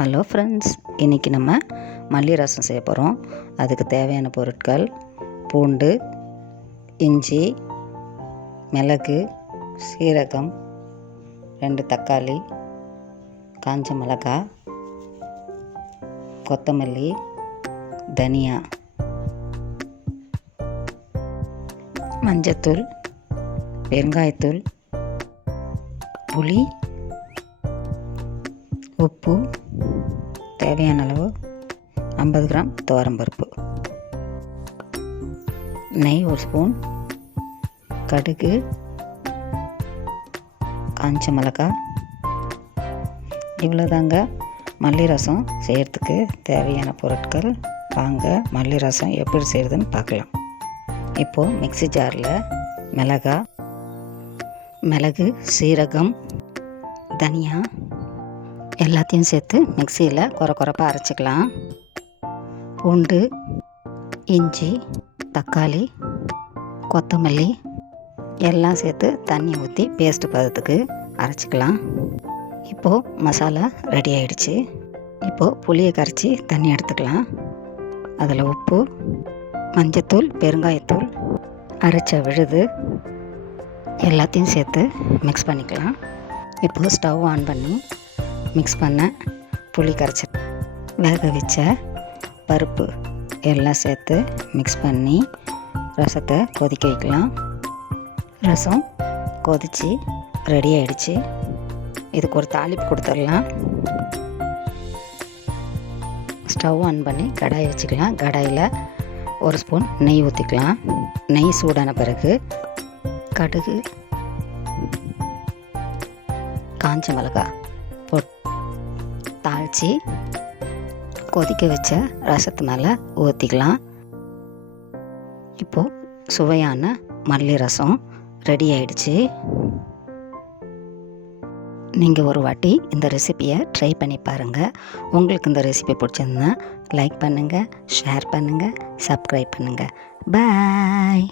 Hello friends, இன்றைக்கி நம்ம மல்லி ரசம் செய்ய போகிறோம். அதுக்கு தேவையான பொருட்கள்: பூண்டு, இஞ்சி, மிளகு, சீரகம், 2 தக்காளி, காஞ்ச மிளகாய், கொத்தமல்லி, தனியா, மஞ்சத்தூள், பெருங்காயத்தூள், புளி, உப்பு, தேவையான அளவு 50 கிராம் துவரம்பருப்பு, நெய் 1 ஸ்பூன், கடுகு, காஞ்ச மிளகாய். இவ்வளோதாங்க மல்லி ரசம் செய்கிறதுக்கு தேவையான பொருட்கள். வாங்க மல்லி ரசம் எப்படி செய்கிறதுன்னு பார்க்கலாம். இப்போது மிக்ஸி ஜாரில் மிளகு, சீரகம், தனியா எல்லாத்தையும் சேர்த்து மிக்சியில் கொரப்பாக அரைச்சிக்கலாம். பூண்டு, இஞ்சி, தக்காளி, கொத்தமல்லி எல்லாம் சேர்த்து தண்ணி ஊற்றி பேஸ்ட் பதத்துக்கு அரைச்சிக்கலாம். இப்போது மசாலா ரெடி ஆகிடுச்சு. இப்போது புளியை கரைச்சி தண்ணி எடுத்துக்கலாம். அதில் உப்பு, மஞ்சத்தூள், பெருங்காயத்தூள், அரைச்ச விழுது எல்லாத்தையும் சேர்த்து மிக்ஸ் பண்ணிக்கலாம். இப்போது ஸ்டவ் ஆன் பண்ணி மிக்ஸ் பண்ண புளி கரைச்சி வேக வச்ச பருப்பு எல்லாம் சேர்த்து மிக்ஸ் பண்ணி ரசத்தை கொதிக்க வைக்கலாம். ரசம் கொதித்து ரெடி ஆகிடுச்சு. இதுக்கு ஒரு தாளிப்பு கொடுத்துடலாம். ஸ்டவ் ஆன் பண்ணி கடாயை வச்சுக்கலாம். கடாயில் 1 ஸ்பூன் நெய் ஊற்றிக்கலாம். நெய் சூடான பிறகு கடுகு, காஞ்ச மிளகாய் போட்டு தாளித்து கொதிக்க வச்ச ரசத்து மேலே ஊற்றிக்கலாம். இப்போது சுவையான மல்லி ரசம் ரெடி ஆயிடுச்சு. நீங்கள் ஒரு வாட்டி இந்த ரெசிபியை ட்ரை பண்ணி பாருங்கள். உங்களுக்கு இந்த ரெசிபி பிடிச்சிருந்தா லைக் பண்ணுங்கள், ஷேர் பண்ணுங்கள், சப்ஸ்கிரைப் பண்ணுங்கள். பாய்.